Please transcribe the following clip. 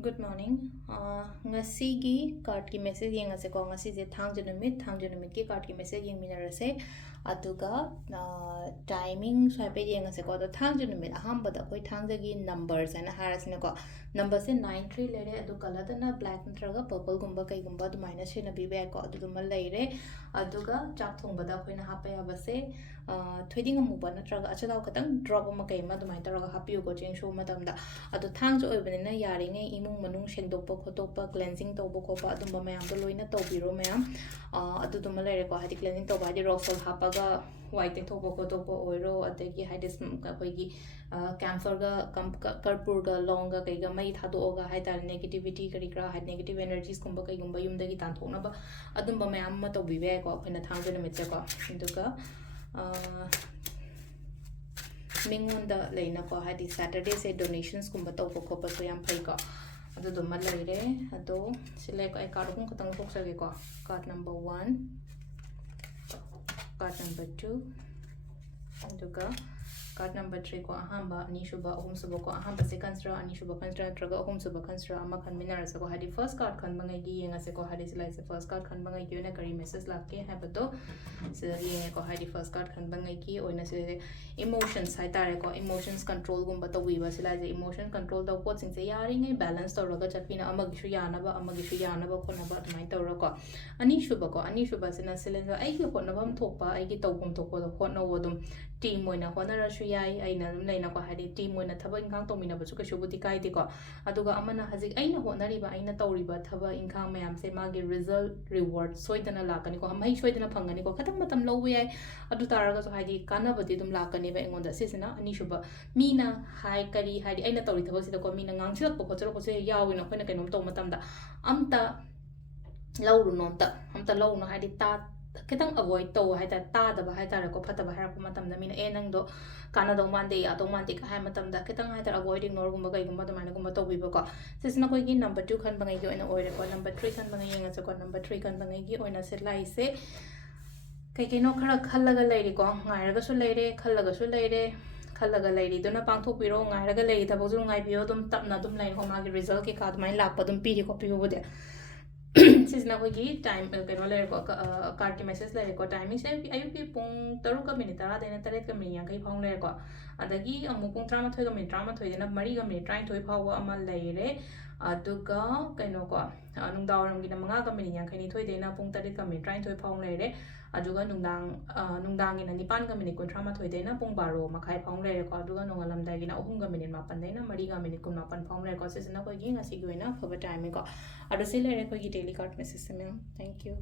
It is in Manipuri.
Good morning. Ngasigi card ki message yang ase ko ngasi je thangje numit ki card ki message yang minarase aduga timing swipe yang ase ko to thangje numit ahamba da koi thangje gi numbers ana harasina ko number se 93 lere adu color da na black natraga purple gumba kai gumba du minus se na bi ba ko adu dum leire aduga chak thong bada koi na hapa ya base tweeding amu ba natraga achalaw katang drop ma kai ma du mai taraga happy ko cheng show matam da adu thangje oibane yari ngai imung manung shendokpa khotopa cleansing tawba khopa adumba mayam do loina tawbiro mayam aduduma lere ko hadi cleansing tawba hadi roxol hapaga white thopa khotopa oiro adagi hadi koigi camphor ga karpur ga long ga kaiga mai thado ga haita negativity kari kra had negative energies kumba kai gumba yum dagi tan thokna ba adumba mayam ma tawbibe ko khina thangje numit se ko induga mingonda leina ko hadi Saturday se donations kumba tawba khopa so yam phai ko adu dum laire ado select ai card kung katang thoksa ko card number 1 card number 2 aduga card number 3 ko ahamba ani shuba ahum suba ko ahamba second stra ani shuba kanstra traga ahum suba kanstra ama khan minara sa ko hadi first card khan bangai gi yenga se ko hadi silai se first card khan bangai gi na kari message lakke ha bato se yenga ko hadi first card khan bangai gi oina se emotions hai tare ko emotions control gumba to wi ba silai se emotion control da pot sing se yari ngai balance to raga chapina amagi shu yana ba khona ba mai to ra ko ani shuba se na silen ai gi khona bam thokpa ai gi tawgum thokpa do khona wodum team oina khona ra shu yai aina leina ko hadi team oina thaba ingkang tomina ba chu ka shubuti kai de ko aduga amana haji aina honari ba aina tawriba thaba ingkang mayam se magi result reward soidana lakani ko mai soidana phangani ko khatam matam lobu yai adu taraga so hadi kana bati dum lakani ba engonda sisina ani shuba mina hai kari hadi aina tawri thaba sida ko mina ngang chilak ko chero ko se yawina khoina kainom to matam da amta lauru nonta amta launu hadi ta kitang avoid to haita ta da ba haita ko phata ba harap matam na mina enang do kana do mande ya to mande ka hai matam da kitang haita avoid ignore gumba kai gumba to mana gumba to biba ko sisna koi gi number 2 khan bangai gi oina oire ko number 3 khan bangai yenga se ko number 3 khan bangai gi oina se lai se kai kai no khara khallaga leiri ko ngairaga su leire khallaga su leire khallaga leiri dona pangthok piro ngairaga leiri thabo ju ngai biyo dum tapna dum lain ko magi result ke ka mai lakpa dum piri ko pibo de sisna ko gi time keno le ko card ki message le ko timing se ayu ki pung taru ka minute tara dena tare ka min yang kai phang le ko adagi amu pung 13 ga minute 13 dena mari ga minute 32 phawa ama leire aduga keno ko nungdaw ram gi na manga ga minute yang kai ni thoi dena pung 3 ga minute 32 phang leire aduga nungdang ina nipan ga minute 13 dena pung 12 makhai phang leire ko aduga nongalam dai gi na 3 ga minute 8 dena mari ga minute 8 phang leire ko sisna ko gi ngasi gi na phaba time ko adu se leire ko gi daily card message se ma'am thank you